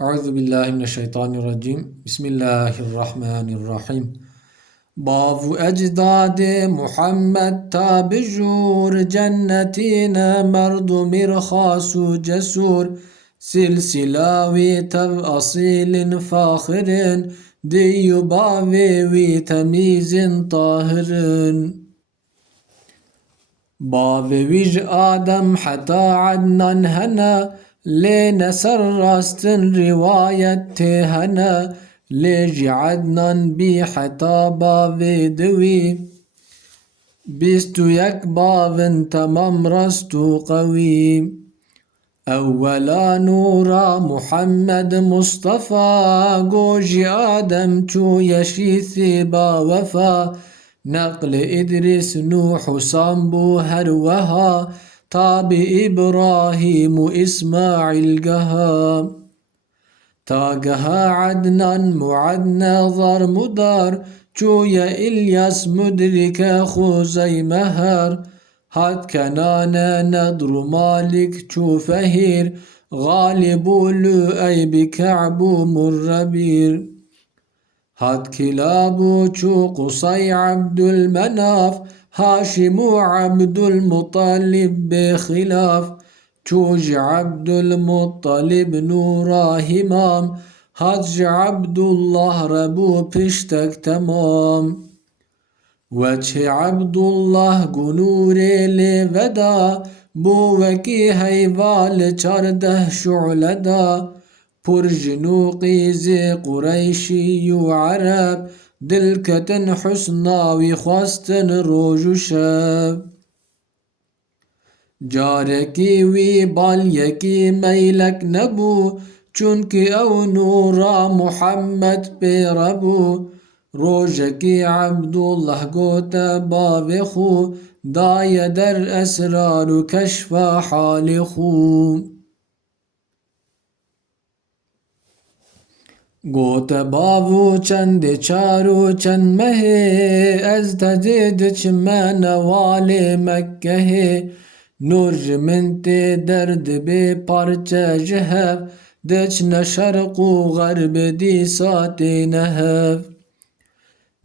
أعوذ بالله من الشيطان الرجيم بسم الله الرحمن الرحيم باو أجداد محمد تابجور جنتين مرد مرخاص جسور سلسلاوي تب أصيل فاخر دي باوي تميز طاهر باويج آدم حتى عدنان هنا لين سرستن رواية هنا ليج عدنان بي حتى باوي دوي بيستو يك باوين تمام رستو قوي أولا نورا محمد مصطفى جوجي آدم تو يشيثي با وفا نقل إدريس نوح صامبو هروها طاب إبراهيم إسماعيل قها تاقها عدنان معدنا ضر مدار جويا إلياس مدرك خوزي مهر هات كنانا نضر مالك جو فهير غالب لؤي بكعب مربير هات كلاب جو قصي عبد المناف هاشم عبد المطلب بخلاف توج عبد المطلب نورا همام هاتج عبد الله ربو بشتك تمام وجه عبد الله قنور لفدا بو وكي هيفال چارده شعلدا پرجنوقي زي قريشي وعرب دلكتن حسناوي خواستن روجو شب جاركي وي باليكي ميلك نبو چونك او نورا محمد بيربو روجكي عبد الله قوتا باوخو دايا در اسرار كشف حال خو گوت باو چند چارو چند مه از تجد چمن وال مکه نور منت درد به پارچه جهف دچن شرق و غرب دی سات نهف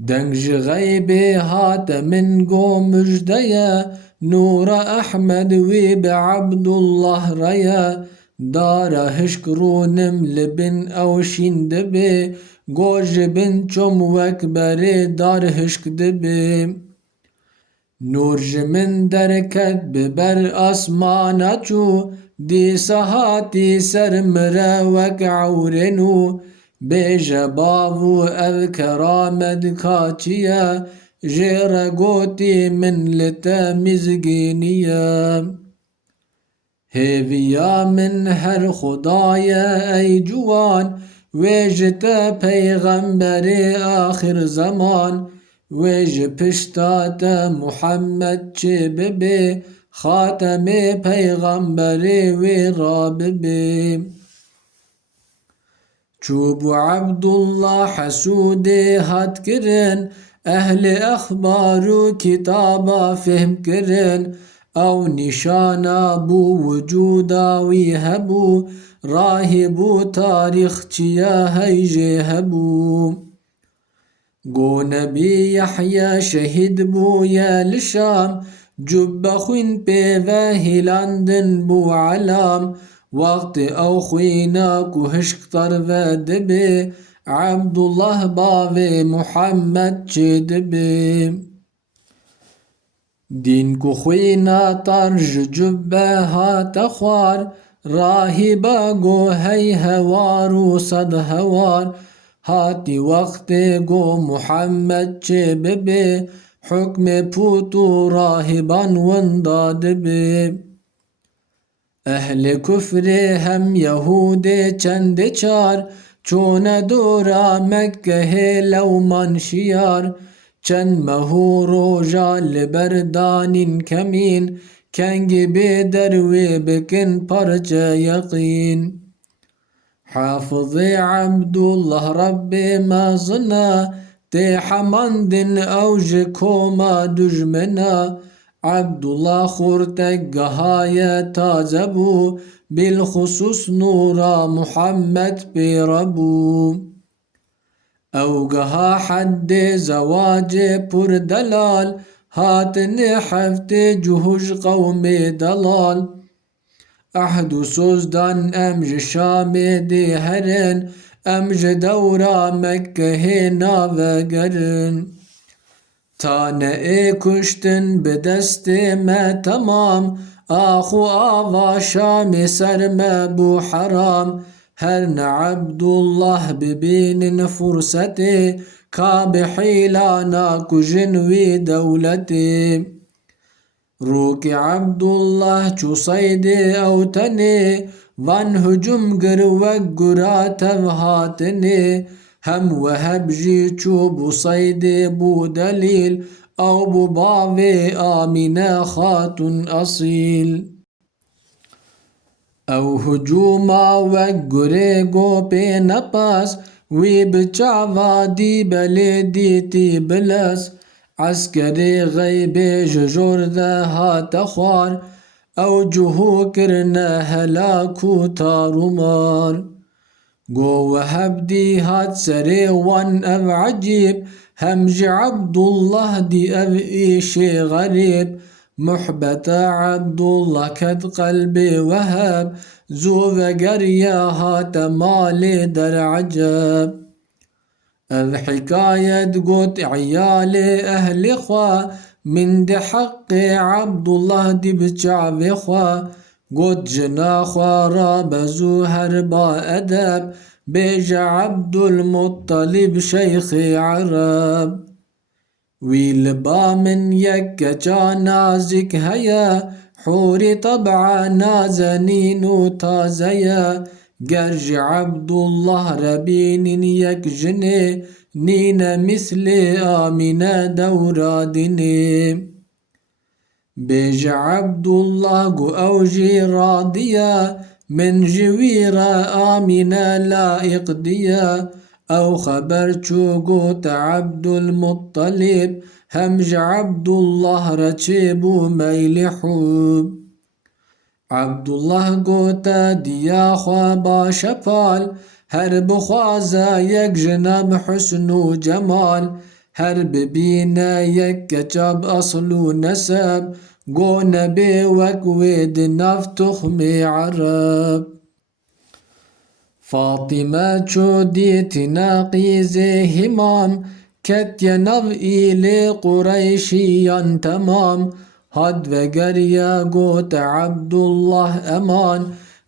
دنج غیب هات من گو مجدیا نور احمد وی بعبد الله ریا دار هشكرونم لبن او شين دبي گوج بن چوم وكبر دار هشك دبي نور جمن دركت ببر اسمانا چو دي سهاتي سر مرا وك عورنو بجباو الكرامد كاتيا جير قوتي من لتمزقينيا هیویا من هر خدایا ای جوان ویجت پیغمبر آخر زمان ویج پشتات محمد چه ببه خاتم پیغمبر وی را ببه چوب عبدالله حسود هات کرن اهل اخبار و کتابا فهم کرن او نشانا بو وجودا وی هبو راهبو تاریخ چیا هیجه هبو گو نبی یحیی شهید بو یا لشام جب خوین پیوه هلاندن بو علام وقت او خوینا کو هشک طرف دبه عبدالله باوه محمد چه دبه دین کو خوینا طرج جبه هات خوار راهبا گو هی هوار و صد هوار هاتی وقت گو محمد چه ببه حکم پوتو راهبان ونداد به اهل کفر هم یهود چند چار چون دورا مکه لومان شیار چند مهو روژا لبردانین کمین کنگ بدروی بکن پرچه یقین حافظ عبدالله رب ما ظنا تی حماندن اوج کوما دجمنا عبدالله خورتک گهای تازه بو بالخصوص نورا محمد بربو اوگها حد زواج پر دلال هاتن حفت جهوش قوم دلال احد سوزدان امج شام دی هرن امج دورا مکه ناوگرن تانه کشتن به دست ما تمام آخو آوا شام سرم بو حرام هرن عبدالله ببین فرصته کاب حیلانا کجنوی دولته روك عبد الله چو صيد او تني وان هجم گر وگرات هاتني هم وهب جي چو بو صيد بو دليل او بو باوي آمنة خاتون أصيل او هجوما وگره گو پی نپاس وی بچاوا دی بلدی تی بلس عسكري غيب ججور ذا هات خوار او جهو كرنا هلاكو تارمار قو وهب دي هات سري وان او عجيب همج عبد الله دي او ايشي غريب محبت عبد الله كد قلبي وهب زو وقريا هات مالي در عجب الحكاية قوت عيالي أهل خوا من دي حق عبد الله دي بشعب خوا قوت جنا خوا رابزو هربا أدب بيج عبد المطلب شيخ عرب ويلبا من يكا نازك هيا حوري طبعا نازنين تازيا قرج عبد الله ربين يكجني نينا مثل آمنة دورادني بيج عبد الله قو أوجي راضية من جويرة آمنة لائق ديا أو خبر قوت عبد المطلب همج عبد الله رتشيبو ميلحوب عبد الله قوتا ديا خوابا شفال هرب خوازا يك جنب حسن وجمال هرب بينا يك كتب أصل ونسب قو نبي وكويد نفتخ مي عرب فاطمة شودي تناقيزي همام كتيا نبئي لقريشيا تمام هاد وقريا قوت عبد الله أمان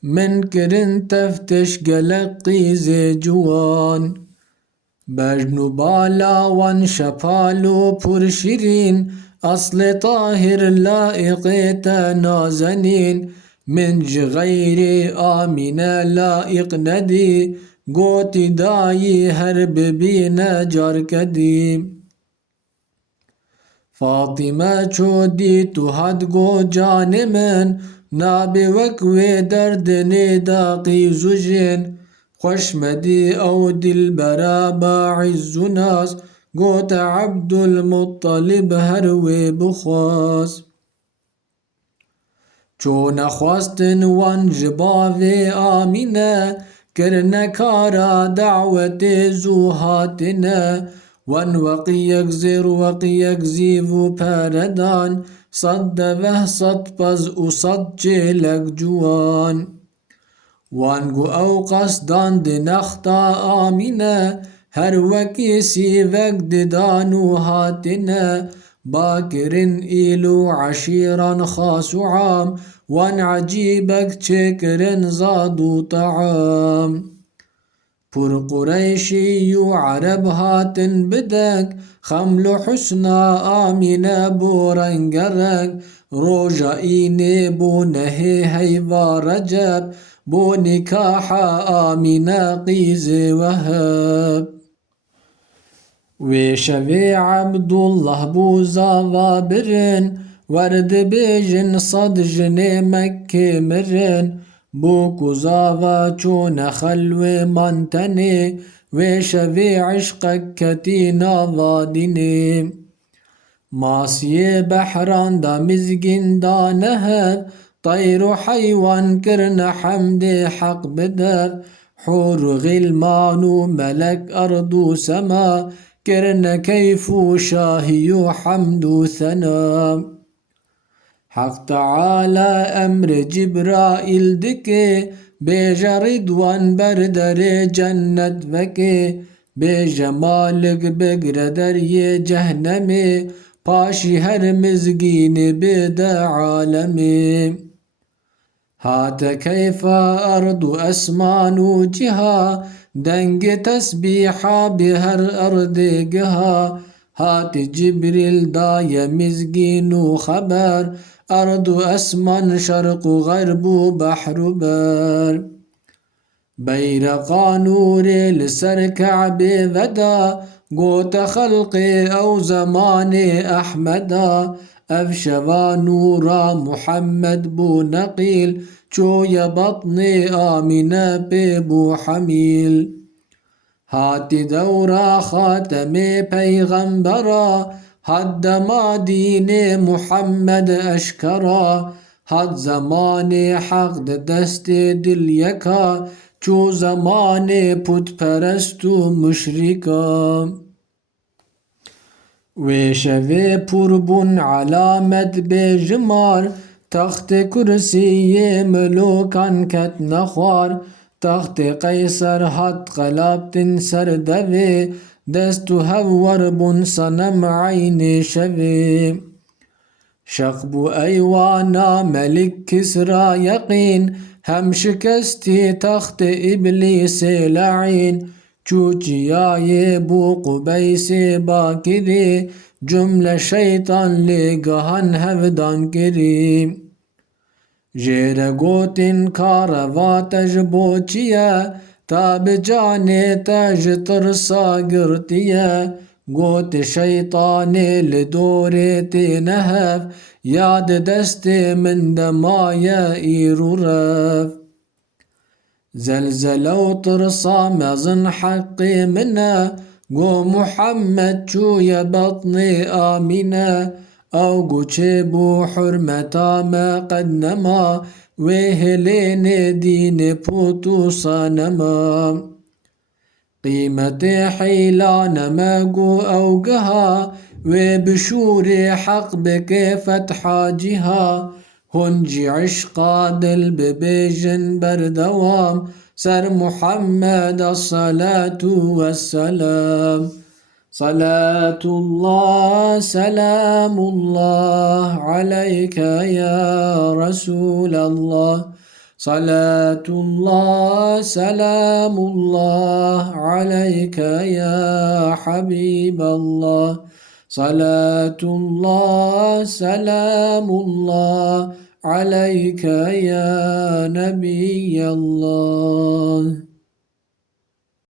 من كرن تفتش قلقي زي جوان بجنو بالا وان شفالو برشرين أصل طاهر لائق نازنين من جغير آمنة لائق ندي قوت داي هرب بينا جاركدي فاطمة چودی تو هد گو جان من نابی وکوی درد نداقی زوجین خوشمدی او دل برا باعز ناس قوت عبد المطلب هروي بخواس چون خواستن وان جباوي آمنة کرن کارا دعوت زوهاتنا وان وقيك زير وقيك زيفو پردان صد به صد پز و صد جلك جوان وانگو او قصدان دي نختا آمنة هر وكي سيفك دانو هاتنا باكرن إيلو عشيرا خاص عام وان عجيبك تشكرن زادو طعام پر قريشي عرب هاتن بدك خملو حسنا آمنة بورنگرك روجائيني بو نهي هيفا رجب بو نكاح آمنة قيز وهب وشوي عبد الله بو زاوا برن ورد بيجن صد جني مكة مرن بوكو زاوا چون خلو منتني وشوي عشقك كتينا ضادني ماسي بحران دا مزگين دا نهب طير حيوان كرنا حمد حق بدر حور غلمان ملك أرض سما كرنا كيف شاهي حمد ثنا حق تعالى أمر جبرائيل دكي بيجا رضوان بردر جنة بكي بيجا مالك بقردر جهنمي باشي هر مزقين بدا عالمي هات كيف أرض أسمان جها دنگ تسبيحا بهر أرض جها هات جبريل داي مزقين خبر أرض أسمان شرق غرب بحر بر بيرقا نور لسر كعبي بدا قوت خلقي أو زمان أحمدا أفشوا نورا محمد بو نقيل شوية بطني آمنة ببو حميل هات دورا خاتمي پیغمبرا هات ما دين محمد أشكرا هات زمان حق دست دل يكا چو زمان پت پرست و مشرکا ویشوی پربون علامت بجمار تخت کرسی ملوکان کت نخوار تخت قیصر هات قلابت سر دوی دست هور بون صنم عین شوی شقب ایوانا ملك كسرى يقين هم شكستي تخت إبليس لعين چوچياي بو قبيس باكري جملة شيطان لقهن هفدان كري جير قوتن كارواتج بوچيا تاب جاني تاج ترسا قرتيا قوت شيطاني لدورتي نهف ياد دستي من دمايا إيرو رف زلزلو ترصى مزن حقي منا قو محمد شو يا بطني آمنا أو قوشي بو حرمتا ما قد نما وهلين دين بوتو صنما قيمة حيلان ماقو أوقها وبشور حق بكيفة حاجها هنجي عشقا دل ببيجن بردوام سر محمد الصلاة والسلام صلاة الله سلام الله عليك يا رسول الله صلاة الله سلام الله عليك يا حبيب الله صلاة الله سلام الله عليك يا نبي الله